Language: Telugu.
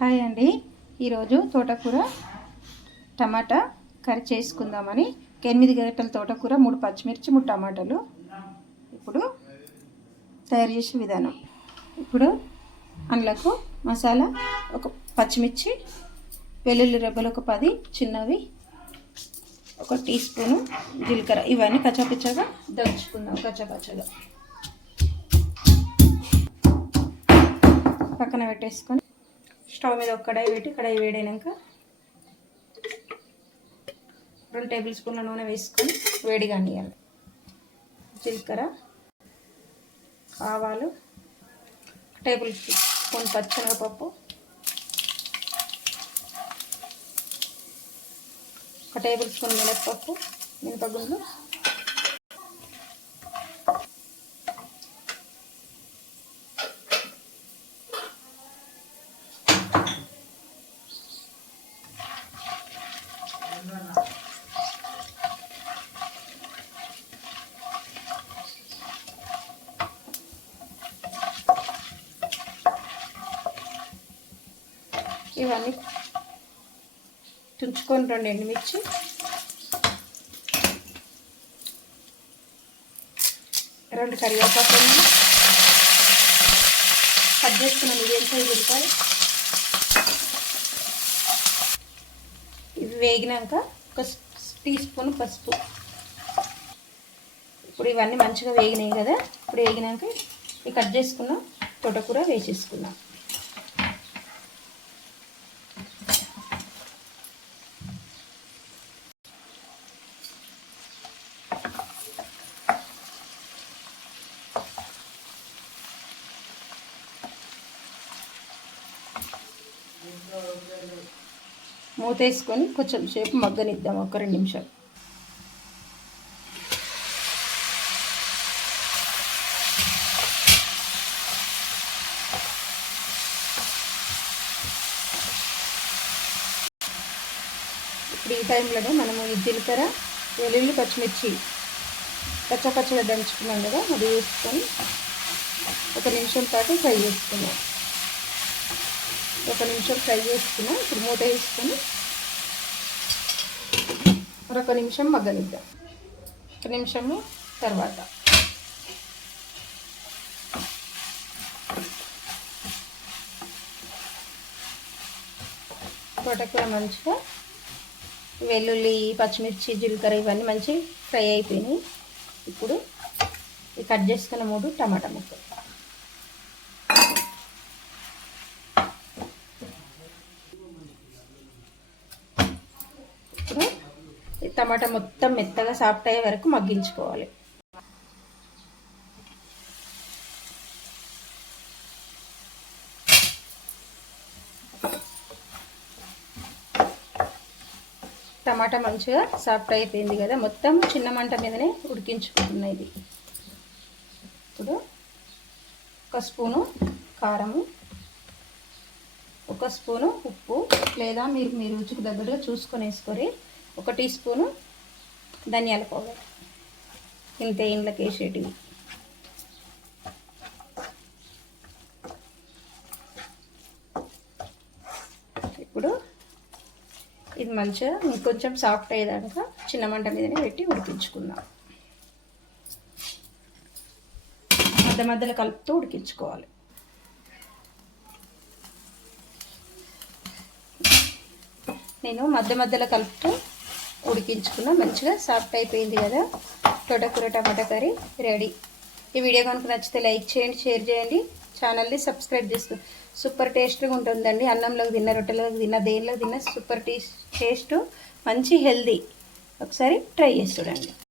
హాయ్ అండి. ఈరోజు తోటకూర టమాటా కర్రీ చేసుకుందామని ఎనిమిది గంటల తోటకూర మూడు పచ్చిమిర్చి మూడు టమాటాలు ఇప్పుడు తయారు చేసే విధానం. ఇప్పుడు అందులోకి మసాలా ఒక పచ్చిమిర్చి వెల్లుల్లి రెబ్బలు ఒక పది చిన్నవి ఒక టీ స్పూను జీలకర్ర ఇవన్నీ కచ్చాపిచ్చగా దంచుకుందాం కచ్చాపచ్చగా పక్కన పెట్టేసుకొని స్టవ్ మీద ఒక కడాయి పెట్టి కడాయి వేడైనాక రెండు టేబుల్ స్పూన్ల నూనె వేసుకొని వేడిగా అనియాలి. జీలకర్ర ఆవాలు టేబుల్ స్పూన్ పచ్చనగపప్పు ఒక టేబుల్ స్పూన్ మినప్పప్పు మినపగుండ్లు ఇవన్నీ తుంచుకొని రెండు ఎండుమిర్చి. రెండు కరివేపాకు కట్ చేసుకున్న మీడియం సైజ్ ఉల్లిపాయ. ఇవి వేగినాక ఒక టీ స్పూన్ పసుపు. ఇప్పుడు ఇవన్నీ మంచిగా వేగినాయి కదా ఇప్పుడు వేగినాక ఇవి కట్ చేసుకున్న తోటకూర వేసేసుకున్నాం మూత వేసుకొని కొంచెం సేపు మగ్గనిద్దాం ఒక రెండు నిమిషాలు. ఇప్పుడు ఈ టైంలోనే మనము ఈ జీలకర్ర వెల్లుల్లి పచ్చిమిర్చి పచ్చపచ్చగా దంచుకున్నాం కదా అది వేసుకొని ఒక నిమిషం పాటు ఫ్రై చేసుకున్నాం ఒక నిమిషం ఫ్రై చేసుకున్నాం. ఇప్పుడు మూత వేసుకొని మరొక నిమిషం మగ్గనిద్దాం. ఒక నిమిషము తర్వాత. తోటకూర మంచిగా వెల్లుల్లి పచ్చిమిర్చి జీలకర్ర ఇవన్నీ మంచి ఫ్రై అయిపోయినాయి. ఇప్పుడు కట్ చేసుకున్న మూడు టమాటా ముక్కలు ఇప్పుడు ఈ టమాటా మొత్తం మెత్తగా సాఫ్ట్ అయ్యే వరకు మగ్గించుకోవాలి. టమాటా మంచిగా సాఫ్ట్ అయిపోయింది కదా మొత్తం చిన్న మంట మీదనే ఉడికించుకుంటున్నాయి ఇప్పుడు ఒక స్పూను కారము ఒక స్పూను ఉప్పు లేదా మీరు మీ రుచికి దగ్గరగా చూసుకొని వేసుకొని ఒక టీ స్పూను ధనియాల పౌడర్. ఇంతే ఇండ్లకి వేసేటివి. ఇప్పుడు ఇది మంచిగా ఇంకొంచెం సాఫ్ట్ అయ్యేదాకా చిన్న మంట మీదనే పెట్టి ఉడికించుకుందాం. మధ్య మధ్యలో కలుపుతూ ఉడికించుకోవాలి. నేను మధ్య మధ్యలో కలుపుతూ ఉడికించుకున్నా మంచిగా సాఫ్ట్ అయిపోయింది కదా. తోటకూర టమాటా కర్రీ రెడీ ఈ వీడియో కనుక నచ్చితే లైక్ చేయండి షేర్ చేయండి. ఛానల్ని సబ్స్క్రైబ్ చేసుకో సూపర్ టేస్ట్గా ఉంటుందండి. అన్నంలోకి తిన్న రొట్టెలోకి తిన్న దేనిలోకి తిన్న సూపర్ టేస్ట్ మంచి హెల్దీ ఒకసారి ట్రై చేసి చూడండి.